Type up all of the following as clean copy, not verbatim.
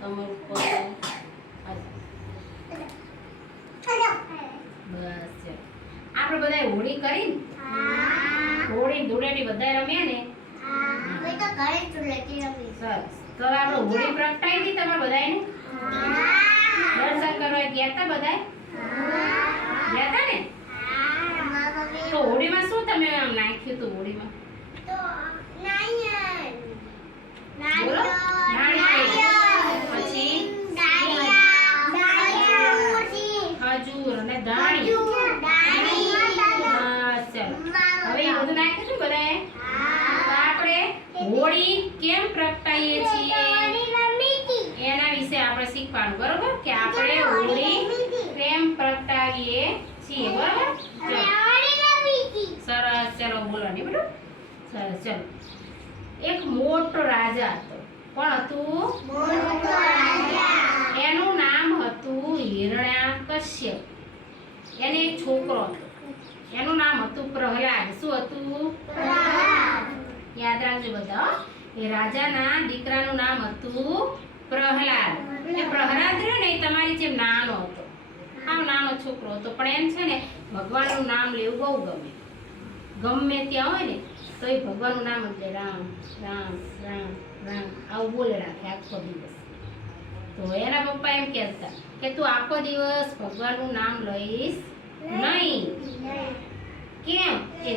કમર ઉપર બસ છે. આપણે બધા હોળી કરી ને હોળી ધૂળેટી બધા રમ્યા ને સરસ. તો આપણે હોળી પ્રગટાઈ હતી તમારે બધાને દર્શન કરવા ગયા હતા બધા ગયા હતા ને? તો હોળીમાં શું તમે આમ નાખ્યું હતું હોળીમાં? બોલો. પછી ખજૂર અને ધાણી. બસ ચાલો. હવે એ બધું નાખ્યું છે બધાએ. તો આપણે હોળી કેમ પ્રગટાઈએ છીએ એના વિશે આપણે શીખવાનું, બરોબર? કે આપણે હોળી કેમ પ્રગટાવીએ છીએ, બરોબર? સરસ. ચલો બોલો ને બેટું. સરસ. ચલો. એક મોટો રાજા હતો. કોણ હતું? એનું નામ હતું હિરણ્યકશ્યપ. એને એક છોકરો હતો. એનું નામ હતું પ્રહલાદ. શું હતું? યાદ રાખજો બધા. એ રાજાના દીકરાનું નામ હતું પ્રહલાદ. એ પ્રહલાદ રહ્યો ને એ તમારી જેમ નાનો હતો, આમ નાનો છોકરો હતો, પણ એમ છે ને ભગવાનનું નામ લેવું બહુ ગમે. ગમે ત્યાં હોય ને તો એ ભગવાનનું નામ જ લે. રામ રામ રામ રામ આવું બોલે રાખે આખો દિવસ. તો એના પપ્પા એમ કહેતા કે તું આખો દિવસ ભગવાનનું નામ લઈશ નહીં. કેમ? એ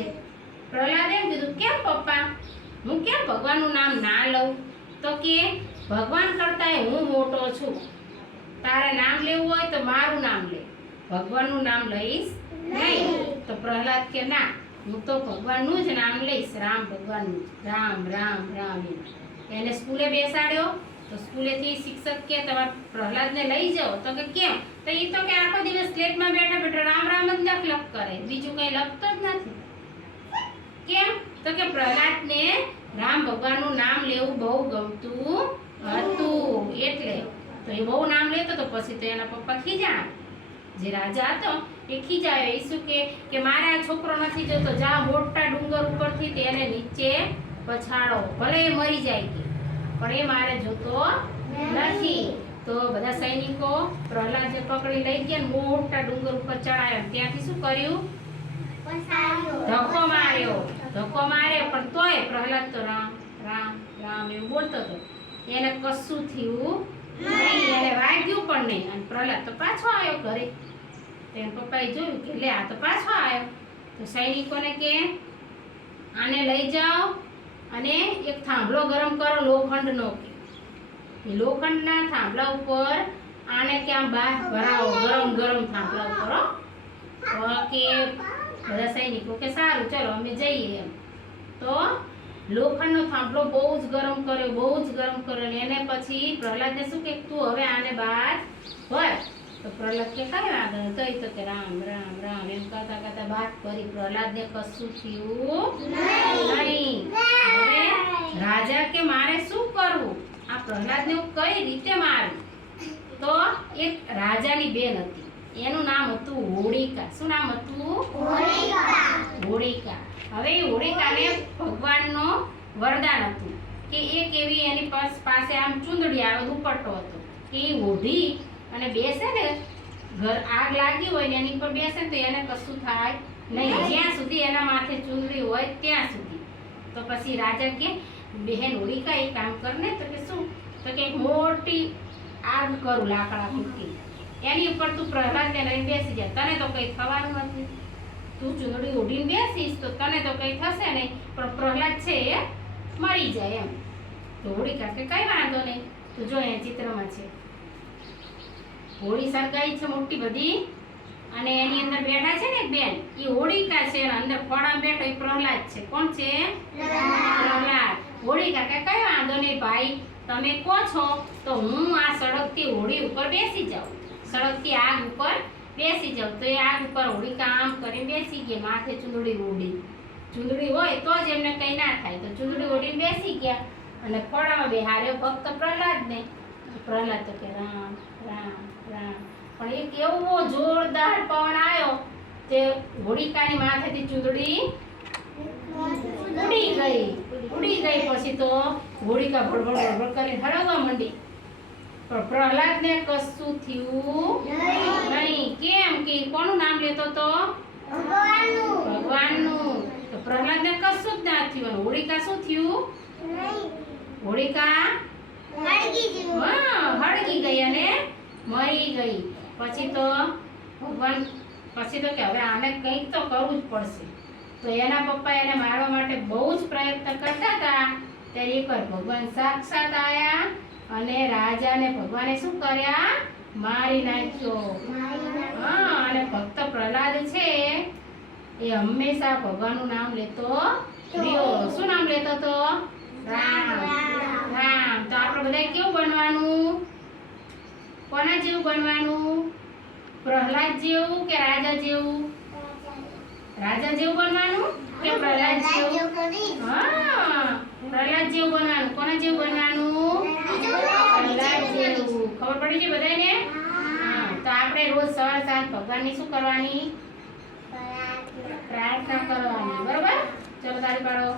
પ્રહલાદ એમ કીધું, કેમ પપ્પા હું કેમ ભગવાનનું નામ ના લઉં? તો કે ભગવાન કરતાંય હું મોટો છું. તારે નામ લેવું હોય તો મારું નામ લે, ભગવાનનું નામ લઈશ નહીં. તો પ્રહલાદ કે ના, હું તો ભગવાનનું જ નામ લઈશ, રામ ભગવાનનું. રામ રામ રામ. એને સ્કૂલે બેસાડ્યો તો સ્કૂલેથી શિક્ષક કે તમારે પ્રહલાદને લઈ જાઓ. તો કે કેમ? તો એ તો કે આખો દિવસ સ્લેટમાં બેઠા બેઠા રામ રામ જ લખ કરે, બીજું કંઈ લખતો જ નથી. કેમ? તો કે પ્રહલાદને રામ ભગવાનનું નામ લેવું બહુ ગમતું હતું એટલે. તો એ બહુ નામ લેતો તો પછી તો એના પપ્પા ખીજાણા. જે રાજા હતો એ ખીજાયો. એ શું કે મારા છોકરો નથી જોતો, જા મોટા ડુંગર ઉપરથી તેને નીચે પછાડો, ભલે એ મરી જાય કે, પણ એ મારે જોતો નથી. તો બધા સૈનિકો પ્રહલાદને પકડી લઈ ગયા, મોટા ડુંગર ઉપર ચડાયો. ત્યાંથી શું કર્યું? ધક્કો માર્યો. પણ તોય પ્રહલાદ તો રામ રામ રામ એવું બોલતો હતો. એને કશું થયું નહીં, એને વાગ્યું પણ નહીં. અને પ્રહલાદ તો પાછો આવ્યો ઘરે. તેમ પપ્પાએ જોયું કે લે આ તો પાછો આવ્યો. તો સૈનિકોને કે આને લઈ જાઓ અને એક થાંભલો ગરમ કરો લોખંડનો. એ લોખંડના થાંભલા ઉપર આને ક્યાં બહાર ભરાવો, ગરમ ગરમ થાંભલા ઉપર. કે બધા સૈનિકો કે સારું ચલો અમે જઈએ એમ. તો લોખંડનો થાંભલો બહુ જ ગરમ કર્યો. એને પછી પ્રહલાદને શું કે તું હવે આને બહાર ભર. તો પ્રહલાદ કે કઈ આગળ તઈ તો કે રામ રામ રામ એમ કરતા કરતા વાત કરી. પ્રહલાદને કશું થયું નહીં. હવે રાજા કે મારે શું કરવું? આ પ્રહલાદને હું કઈ રીતે મારું? તો એક રાજાની બેન હતી, એનું નામ હતું હોળિકા. શું નામ હતું? હોળિકા. હવે એ હોળિકાને ભગવાનનો વરદાન હતું કે એક એવી એની પાસે આમ ચૂંદડી આવે દુપટ્ટો હતો કે એ ઓઢી અને બેસે ને, ઘર આગ લાગી હોય ને એની પર બેસે તો એને કશું થાય નહીં, જ્યાં સુધી એના માથે ચૂંદડી હોય ત્યાં સુધી. તો પછી રાજા કે બહેન હોળિકા એ કામ કરને. તો કે શું? તો કે મોટી આગ કરું લાકડા મૂકી, એની ઉપર તું પ્રહલાદને લઈને બેસી જા. તને તો કંઈ થવાનું નથી, તું ચૂંદડી ઓઢીને બેસીશ તો તને તો કંઈ થશે નહીં, પણ પ્રહલાદ છે એ મરી જાય એમ. તો હોળિકા કે કઈ વાંધો નહીં. તો જો અહીંયા ચિત્રમાં છે હોળી સળગાઈ છે મોટી બધી, અને એની અંદર બેઠા છે ને એક બેન, એ હોળિકા છે. અંદર ખોડામાં બેઠો એ પ્રહલાદ છે. કોણ છે? પ્રહલાદ. હોળિકા કે કઈ વાંધો નહીં ભાઈ, તમે કહો છો તો હું આ સળગતી હોળી ઉપર બેસી જાઉં, સળગતી આગ ઉપર બેસી જાઉં. તો એ આગ ઉપર હોળિકા આમ કરીને બેસી ગઈ, માથે ચૂંદડી ઓઢી. ચૂંદડી હોય તો જ એમને કંઈ ના થાય. તો ચૂંદડી ઓઢીને બેસી ગયા અને ખોડામાં બેહાર્યો ભક્ત પ્રહલાદને. પ્રહલાદ તો કે રામ રામ રામ. પણ એક એવો જોરદાર પવન આવ્યો તે હોળિકાની માથેથી ચૂંદડી ઉડી ગઈ. પછી તો હોળિકા ભડભડ ભડભડ કરીને હળગવા માંડી. પણ પ્રહલાદને કશું થયું નહીં. કેમ કે કોનું નામ લેતો તો? ભગવાનનું. તો પ્રહલાદને કશું જ ના થયું. અને હોળિકા શું થયું? હોળિકા હળગી ગઈ અને મરી ગઈ. પછી તો ભગવાન કે હવે આને કંઈક તો કરવું જ પડશે. તો એના પપ્પા એને મારવા માટે બહુ જ પ્રયત્ન કરતા હતા. ત્યારે એકવાર ભગવાન સાક્ષાત આયા અને રાજાને ભગવાને શું કર્યા? મારી નાખ્યો. હા, અને ભક્ત પ્રહલાદ છે એ હંમેશા ભગવાનનું નામ લેતો રહ્યો. શું નામ લેતો તો? રામ. રામ. તો આપણે બધા કેવું બનવાનું? કોના જેવું બનવાનું? પ્રહલાદ જેવું કે રાજા જેવું? રાજા જેવું બનવાનું કે પ્રહલાદ જેવું? હા, પ્રહલાદ જેવું બનવાનું. કોના જેવું બનવાનું? પ્રહલાદ જેવું. ખબર પડી છે બધાને? હા. તો આપણે રોજ સવાર સાંજ ભગવાનની શું કરવાની? પ્રાર્થના કરવાની. બરોબર? ચલો તાળી પાડો.